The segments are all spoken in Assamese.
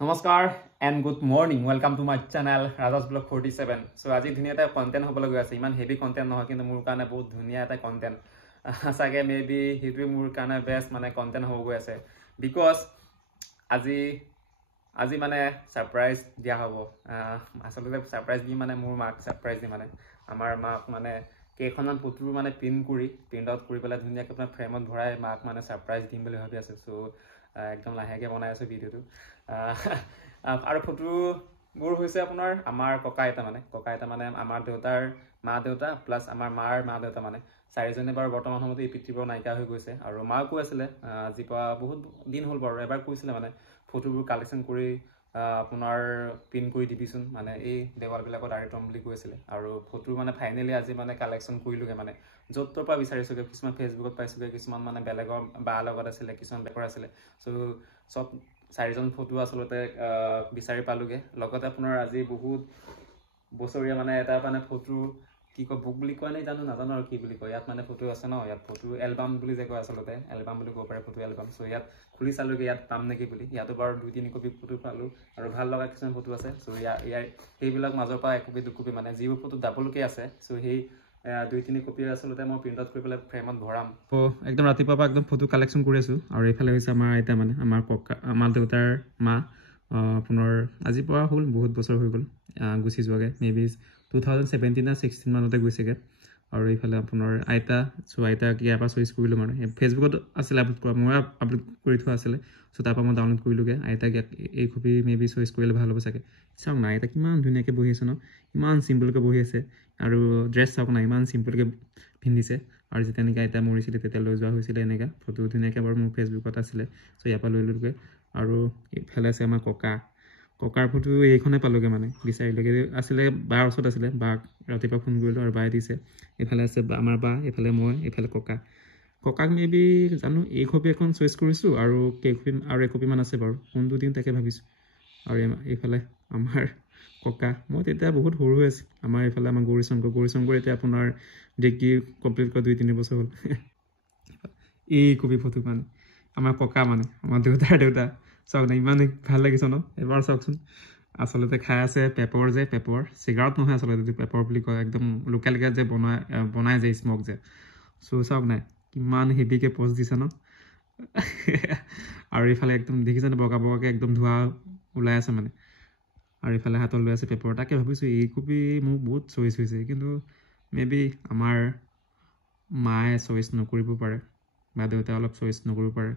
Namaskar and good morning. Welcome to my channel Rajas Blog 47. So আজি ধুনিয়া এটা কন্টেন্ট হ'ব লগা আছে ইমান হেভি কন্টেন্ট নহয় কিন্তু মোৰ কাৰণে বহুত ধুনিয়া এটা কন্টেন্ট আসাগে মেবি হিটু মোৰ কাৰণে বেষ্ট মানে কন্টেন্ট হ'ব গৈ আছে বিকজ আজি মানে সারপ্রাইজ দিয়া হ'ব আসলে সারপ্রাইজ দি মানে মোৰ মাক সাৰপ্ৰাইজ দি মানে আমাৰ মাক মানে কেইখনমান পুতুৰ মানে প্ৰিন্ট আউট কৰি পেলাই ধুনিয়াকৈ আপোনাৰ ফ্ৰেমত ভৰাই মাক মানে সারপ্রাইজ দিম বুলি ভাবি আছে সো একদম লাহেকে বনাই আছো ভিডিওটো আৰু ফটোবোৰ হৈছে আপোনাৰ আমাৰ ককা আইতা মানে আমাৰ দেউতাৰ মা দেউতা প্লাস আমাৰ মাৰ মা দেউতা মানে চাৰিজনে বাৰ বৰ্তমান সময়ত এই পৃথিৱীৰ নাইকা হৈ গৈছে আৰু মা কৈ আছিলে আজিপা বহুত দিন হ'ল বাৰু এবাৰ কৈছিলে মানে ফটোবোৰ কালেকচন কৰি আপোনাৰ প্ৰিন্ট কৰি দিবিচোন মানে এই দেৱাল বিলাকত আৰিটম বুলি কৈছিলে আৰু ফটো মানে ফাইনালি আজি মানে কালেকচন কৰিলোগে মানে য'তৰ পৰা বিচাৰিছোগে কিছুমান ফেসবুকত পাইছোগে কিছুমান মানে বেলেগৰ বা লগত আছিলে কিছুমান বেকৰ আছিলে সো সব চাৰিজন ফটো আসলতে বিচাৰি পালোগে লগতে আপোনাৰ আজি বহুত বছৰীয়া মানে এটা মানে ফটো কি কয় বুক বুলি কয় নাই নাজানো আৰু কি বুলি কয় ইয়াত মানে ফটো আছে ন ইয়াত ফটো এলবাম বুলি যে কয় আসলতে এলবাম বুলি ক'ব পাৰে ফটো এলবাম সো ইয়াত খুলি চালোগে ইয়াত পাম নেকি বুলি ইয়াতো বাৰু 2-3 কপি ফটো পালো আৰু ভাল লগা কিছুমান ফটো আছে সো ইয়াৰ এইবিলাক মাজৰ পৰা এক কপি দুই কপি মানে যিবোৰ ফটো ডাবলকে আছে সো সেই 2-3 কপি আসলতে মই প্ৰিন্ট আউট কৰি পেলাই ফ্ৰেমত ভৰাম তো একদম ৰাতিপুৱা একদম ফটো কালেকচন কৰি আছো আৰু এইফালে হৈছে আমাৰ আইতা মানে আমাৰ ককা আমাৰ দেউতাৰ মা আপোনাৰ আজি পৰা হ'ল বহুত বছৰ হৈ গ'ল গুছি যোৱাগে মেবি 2017 না 16 মানতে গৈছেগে আৰু এইফালে আপোনাৰ আইতা সো আইতা কি আপা চুইচ কৰিলো মানে ফেসবুকত আছিল আপলোড কৰা মই আপলোড কৰি থোৱা আছিল সো তাৰ পৰা মই ডাউনলোড কৰিলোগে আইতা এই কপি মেবি চুইচ কৰিলে ভাল হ'ব চাগে চাওক না আইতা কিমান ধুনীয়াকৈ বহি আছে ন ইমান সিম্পলকৈ বহি আছে আৰু ড্ৰেছ চাওক না ইমান সিম্পলকৈ পিন্ধিছে আৰু যেতিয়া এনেকৈ আইতা মৰিছিলে তেতিয়া লৈ যোৱা হৈছিলে এনেকৈ ফটো ধুনীয়াকৈ বাৰু মোৰ ফেসবুকত আছিলে সো ইয়াৰ পৰা লৈ ললোগে আৰু এইফালে আছে আমাৰ ককাৰ ফটো এইখনে পালোগে মানে বিচাৰিলোগে আছিলে বাৰ ওচৰত আছিলে বাক ৰাতিপুৱা ফোন কৰিলো আৰু বাই দিছে এইফালে আছে আমাৰ বা এইফালে মই এইফালে ককাক মেবি জানো এই কপি এখন চইচ কৰিছো আৰু কেকপি আৰু এক কপি মান আছে বাৰু কোনটো দিন তাকে ভাবিছো আৰু এইফালে আমাৰ ককা মই তেতিয়া বহুত সৰু হৈ আছিল আমাৰ এইফালে আমাৰ গৌৰীশংকৰ এতিয়া আপোনাৰ ডিগ্ৰী কমপ্লিট কৰা 2-3 বছৰ হ'ল এই কপি ফটো মানে আমাৰ ককা মানে আমাৰ দেউতা চাওক না ইমান ভাল লাগিছে ন এবাৰ চাওকচোন আসলতে খাই আছে পেপাৰ চিগাৰেট নহয় আসলতে পেপাৰ বুলি কয় একদম লোকেলকে যে বনাই যে স্মক যে সো চাওক নাই কিমান হেভিকে পোষ্ট দিছে ন আৰু এইফালে একদম দেখিছে নে বগাকে একদম ধোৱা ওলাই আছে মানে আৰু এইফালে হাতত লৈ আছে পেপাৰ তাকে ভাবিছো এই কপি মোক বহুত চইচ হৈছে কিন্তু মেবি আমাৰ মায়ে চইচ নকৰিব পাৰে বা দেউতা অলপ চইচ নকৰিব পাৰে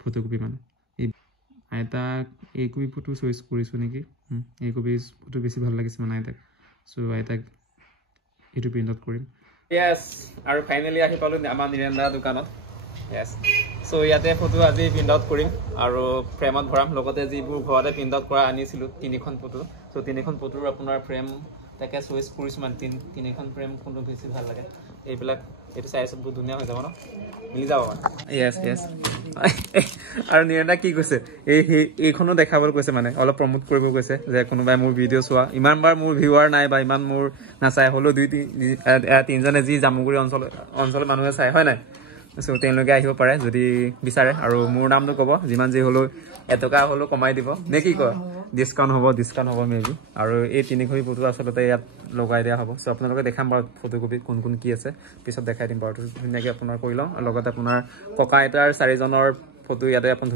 ফটোকপি মানে আইতাক এই কপি ফটো চইচ কৰিছো নেকি এই কপি ফটো বেছি ভাল লাগিছে মানে আইতাক সো আইতাক এইটো প্ৰিন্ট আউট কৰিম ইয়েস আৰু ফাইনালি আহি পালো আমাৰ নিৰেন্দা দোকানত ইয়েস সো ইয়াতে ফটো আজি প্ৰিন্ট আউট কৰিম আৰু ফ্ৰেমত ভৰাম লগতে যিবোৰ ঘৰতে প্ৰিন্ট আউট কৰা আনিছিলো 3খন ফটো সো 3খন ফটোৰ আপোনাৰ ফ্ৰেম তাকে চইচ কৰিছো মানে 3খন ফ্ৰেম কোনটো বেছি ভাল লাগে এইবিলাক এইটো চাইছত বহুত ধুনীয়া হৈ যাব ন মিলি যাব মানে ইয়েস আৰু নিৰেন্দা কি কৈছে এইখনো দেখাবলৈ কৈছে মানে অলপ প্ৰমোট কৰিব কৈছে যে কোনোবাই মোৰ ভিডিঅ' চোৱা ইমানবাৰ মোৰ ভিউৱাৰ নাই বা ইমান মোৰ নাচাই হলো 2-3জনে যি জামুগুৰি অঞ্চলৰ মানুহে চাই হয় নাই সো তেওঁলোকে আহিব পাৰে যদি বিচাৰে আৰু মোৰ নামটো ক'ব যিমান যি হলো এটকা হলো কমাই দিব নে কি কয় ডিসকাউন্ট হ'ব মেবি আৰু এই 3 কপি ফটো আসলতে ইয়াত লগাই দিয়া হ'ব সো আপোনালোকে দেখাম বাৰু ফটোকপি কোন কি আছে পিছত দেখাই দিম বাৰু ধুনীয়াকৈ আপোনাৰ কৰি লওঁ আৰু লগতে আপোনাৰ ককা আইতাৰ 4জনৰ ফটো ইয়াতে আপুনি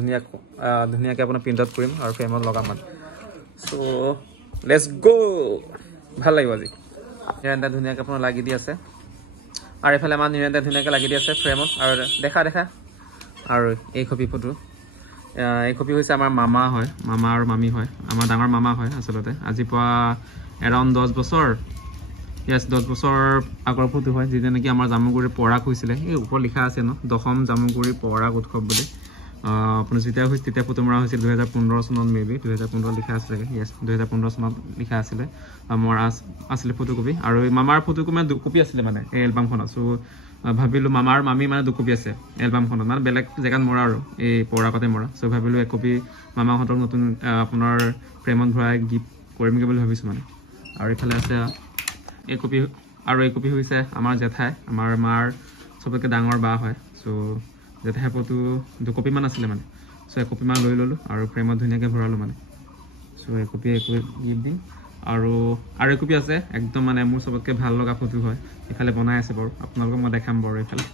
ধুনীয়াকৈ আপোনাৰ প্ৰিন্ট আউট কৰিম আৰু ফ্ৰেমত লগাম মানে সো লেটস গো ভাল লাগিব আজি নিৰেন্দা ধুনীয়াকৈ আপোনাৰ লাগি দি আছে আৰু এফালে আমাৰ নিৰেন্দা ধুনীয়াকৈ লাগি দি আছে ফ্ৰেমত আৰু দেখা আৰু এই কপি ফটো এই কপি হৈছে আমাৰ মামা আৰু মামী হয় আমাৰ ডাঙৰ মামা হয় আসলতে আজি পৰা এৰাউণ্ড 10 বছৰ 10 বছৰ আগৰ ফটো হয় যেনে নেকি আমাৰ জামুগুৰি পৰাগ হৈছিলে এই ওপৰ লিখা আছে ন 10ম জামুগুৰি পৰাগ উৎসৱ বুলি আপুনি তেতিয়া ফটো মৰা হৈছিল 2015 চনত মেবি 2015 লিখা আছিলে ইয়েস 2015 চনত লিখা আছিলে মৰা আছিলে ফটোকপি আৰু মামাৰ ফটোকপি মানে 2 কপি আছিলে মানে এই এলবামখনত সো ভাবিলো মামাৰ মামী মানে 2 কপি আছে এলবামখনত মানে বেলেগ জেগাত মৰা আৰু এই পৰাগতে মৰা সো ভাবিলো এক কপি মামাহঁতক নতুন আপোনাৰ প্ৰেমত ভৰাই গিফ্ট কৰিমগে বুলি ভাবিছো মানে আৰু ইফালে আছে এই কপি হৈছে আমাৰ জেঠাই আমাৰ মাৰ সবতকৈ ডাঙৰ বা হয় সো জেঠাই ফটো 2 কপি মান আছিলে মানে সো এক কপি মান লৈ ললো আৰু ফ্ৰেমত ধুনীয়াকৈ ভৰালো মানে সো একপি গিফ্ট দিম আৰু একপি আছে একদম মানে মোৰ সবতকৈ ভাল লগা ফটো হয় এফালে বনাই আছে বাৰু আপোনালোকক মই দেখাম বাৰু এফালে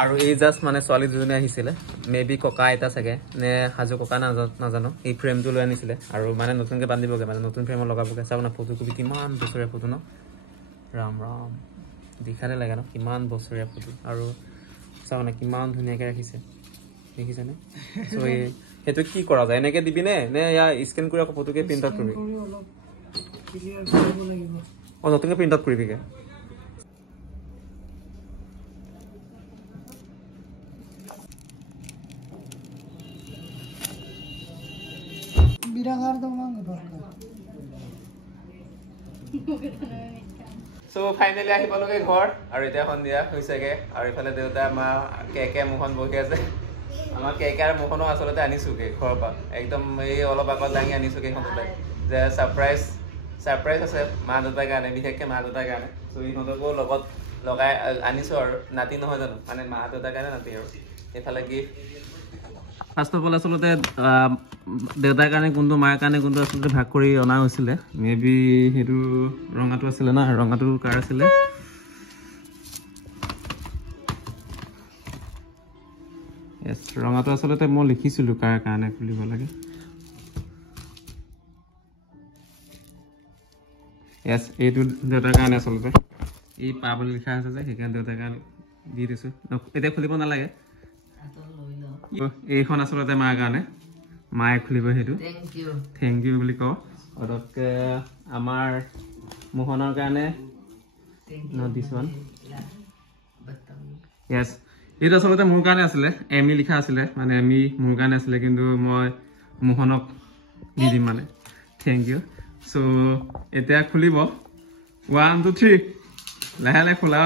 আৰু এই জাষ্ট মানে ছোৱালী দুজনী আহিছিলে মেবি ককা আইতা চাগে নে হাজু ককা নাজানো এই ফ্ৰেমটো লৈ আনিছিলে আৰু মানে নতুনকৈ বান্ধিবগৈ মানে নতুন ফ্ৰেমত লগাবগৈ চাব না ফটো কপি কিমান বছৰীয়া ফটো ন ৰাম ৰাম দেখালে লাগে ন কিমান বছৰীয়া ফটো আৰু চাব না কিমান ধুনীয়াকৈ ৰাখিছে দেখিছেনে চ' সেইটো কি কৰা যায় এনেকৈ দিবিনে নে ইয়াৰ স্কেন কৰি আকৌ ফটোকে প্ৰিণ্ট আউট কৰিবি অঁ নতুনকৈ প্ৰিণ্ট আউট কৰিবিগৈ সো ফাইনেলি আহি পালোগে ঘৰ আৰু এতিয়া সন্ধিয়া হৈছেগে আৰু ইফালে দেউতা মা কেকে মোহন বহি আছে আমাৰ কেকে আৰু মোহনো আচলতে আনিছোগে ঘৰৰ পৰা একদম এই অলপ আগত দাঙি আনিছোগে সিহঁততে যে ছাৰপ্ৰাইজ আছে মা দেউতাৰ কাৰণে বিশেষকৈ মা দেউতাৰ কাৰণে চ' ইহঁতকো লগত লগাই আনিছোঁ আৰু নাতি নহয় জানো মানে মা দেউতাৰ কাৰণে নাতি আৰু এইফালে গিফ্ট ফাৰ্ষ্ট অফ অল আচলতে দেউতাৰ কাৰণে কোনটো মাৰ কাৰণে কোনটো আচলতে ভাগ কৰি অনা হৈছিলে মেবি সেইটো ৰঙাটো আছিলে না ৰঙাটো কাৰ আছিলে য়েছ ৰঙাটো আচলতে মই লিখিছিলোঁ কাৰ কাৰণে খুলিব লাগে য়েছ এইটো দেউতাৰ কাৰণে আচলতে এই পা বুলি লিখা আছে যে সেইকাৰণে দেউতাৰ কাৰণে দি দিছোঁ এতিয়া খুলিব নালাগে এইখন আচলতে মাৰ কাৰণে মায়ে খুলিব সেইটো থেংক ইউ বুলি কওঁ পটককৈ আমাৰ মোহনৰ কাৰণে য়েছ এইটো আচলতে মোৰ কাৰণে আছিলে এমি লিখা আছিলে মানে এমি মোৰ কাৰণে আছিলে কিন্তু মই মোহনক দি দিম মানে থেংক ইউ চ' এতিয়া খুলিব 1 2 3 লাহে লাহে খোলা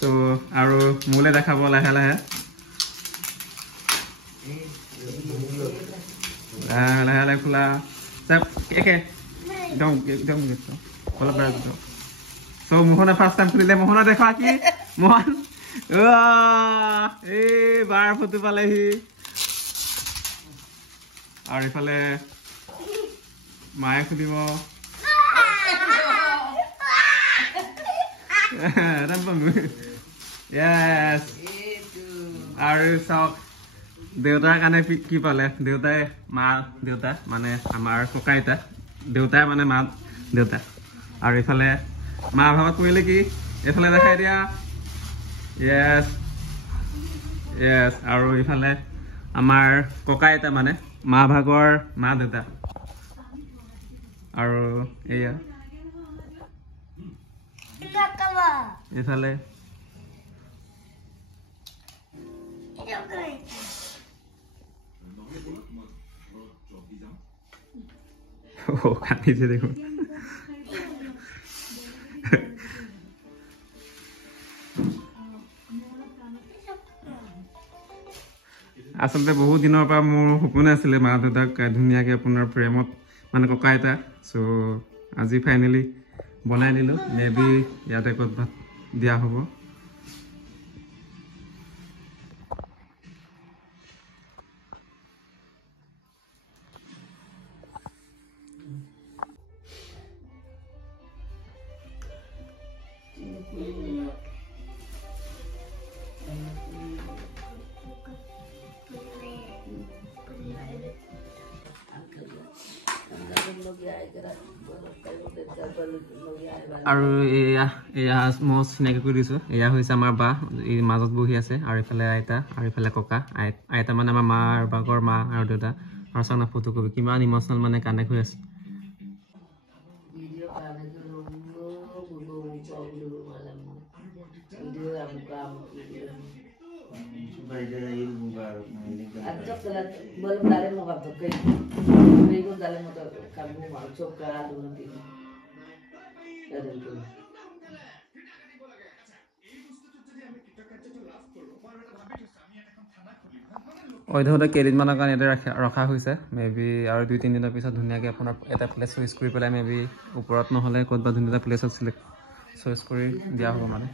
চ' আৰু মোলৈ দেখাব লাহে লাহে লাহে লাহে খোলা একে অলপ চ' মোহনে ফাৰ্ষ্ট টাইম খুলিলে মোহনে দেখা কি মোহন এই বাৰ ফটো পালেহি আৰু ইফালে মায়ে খুলিব আৰু চাওক দেউতাৰ কাৰণে কি পালে দেউতাই দেউতা মানে আমাৰ ককা আইতা দেউতাই মানে মা দেউতা আৰু ইফালে মা ভাগত পৰিলে কি এইফালে দেখাই দিয়া য়েছ য়েছ আৰু ইফালে আমাৰ ককা আইতা মানে মা ভাগৰ মা দেউতা আৰু এয়া এইফালে কান্দিছে দেখোন আচলতে বহুত দিনৰ পৰা মোৰ সপোন আছিলে মা দেউতাক ধুনীয়াকৈ আপোনাৰ প্ৰেমত মানে ককা আইতা চ' আজি ফাইনেলি বনাই দিলোঁ মেবি ইয়াতে ক'ৰবাত দিয়া হ'ব আৰু এয়া মই চিনাকি কৰি দিছোঁ এয়া হৈছে আমাৰ বা এই মাজত বহি আছে আৰু ইফালে আইতা আৰু ইফালে ককা আইতা মানে আমাৰ মাৰ বাগৰ মা আৰু দেউতা আৰু চাওক না ফটো কপি কিমান ইম'চনেল মানে কানেক্ট হৈ আছে অধ্যহতে কেইদিনমানৰ কাৰণে ইয়াতে ৰখা হৈছে মেবি আৰু 2-3 দিনৰ পিছত ধুনীয়াকৈ আপোনাৰ এটা প্লেচ চুইচ কৰি পেলাই মেবি ওপৰত নহ'লে ক'ৰবাত ধুনীয়া এটা প্লেচত চইচ কৰি দিয়া হ'ব মানে